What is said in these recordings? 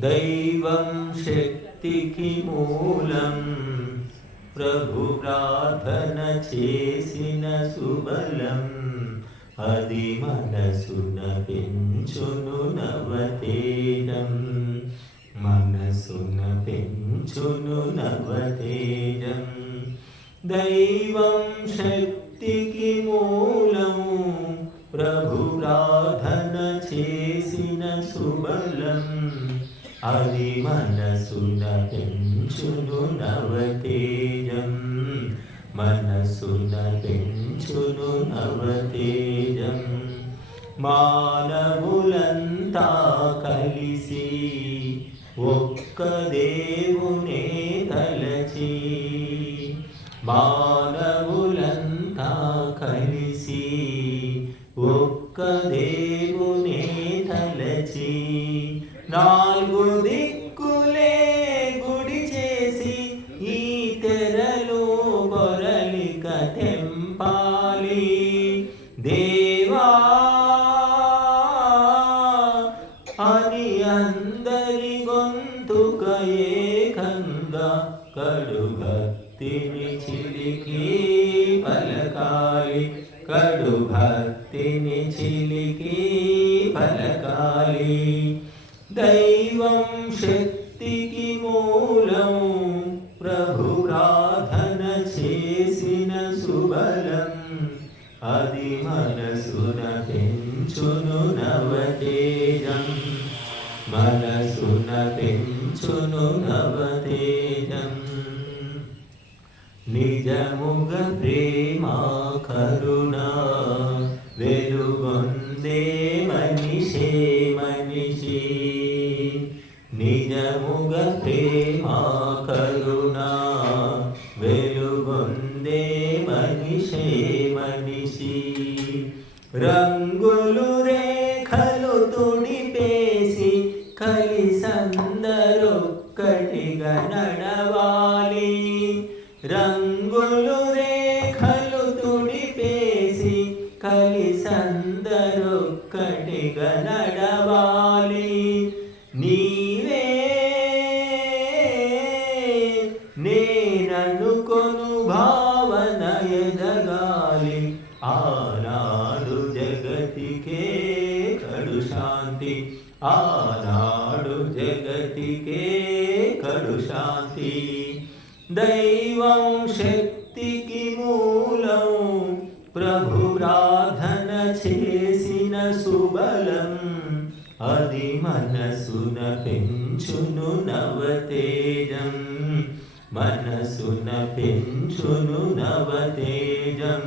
దైవం శక్తికి మూలం ప్రభు ప్రార్థన చేసిన సుబలం. అది మనసున పెంచును నవతేజం. మనసున పెంచును నవతేజం. దైవం శక్తికి మూలం ప్రభు ప్రార్థన చేసిన సుబలం. అది మనసున పెంచును నవతేజం మనసున పెంచును నవతేజం మానవులంతా కలిసి ఒక్క దేవునే తలచి మా నాలుగు దిక్కులే గుడి చేసి ఈ తెరలో బొరలిక తెంపాలి. దేవా అని అందరి గొంతుక ఏకంగా కడుభక్తిని చిలికి పలకాలి. కడుభక్తిని చిలికి పలకాలి. దైవం శక్తికి మూలం ప్రభు ప్రార్థన చేసిన సుబలం అది మనసున పెంచును నవతేజం మనసున పెంచును నవతేజం నిజముగ ప్రేమ కరుణ వెలుగొందే నిజముగ ప్రేమ కరుణ వెలుగొందే మనిషే మనిషి. రంగులు రేఖలు తుడిపేసి కలిసందరొక్కటిగా నడవాలి రంగులు రేఖలు తుడిపేసి కలిసందరొక్కటిగా నడవాలి నీవే కొను భావన ఎదగాలి ఆనాడు జగతికే కడు శాంతి ఆనాడు జగతికే కడు శాంతి దైవం శక్తికి మూలం ప్రభు ప్రార్థన చేసిన సుబలం అది మనసున పెంచును నవతేజం మనసున పెంచును నవతేజం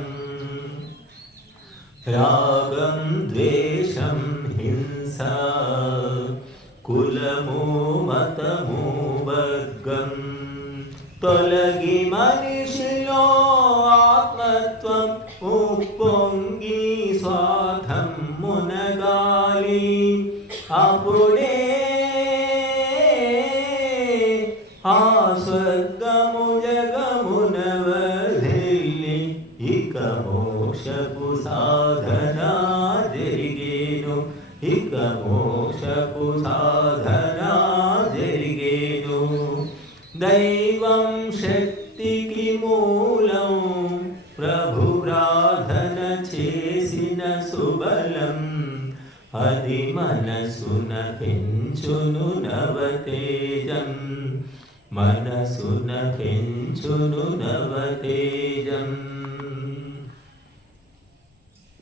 రాగం ద్వేషం హింస కులము మతము వర్గం తొలగి మనిషిలో ఆ స్వర్గము జగమున వర్ధిల్లి ఇక మోక్షపు సాధన జరిగేను ఇక మోక్షపు సాధన జరిగేను దైవం శక్తికి మూలం ప్రభు ప్రార్థన చేసిన సుబలం. అది మనసున పెంచును నవతేజం. మనసున పెంచును నవతేజం.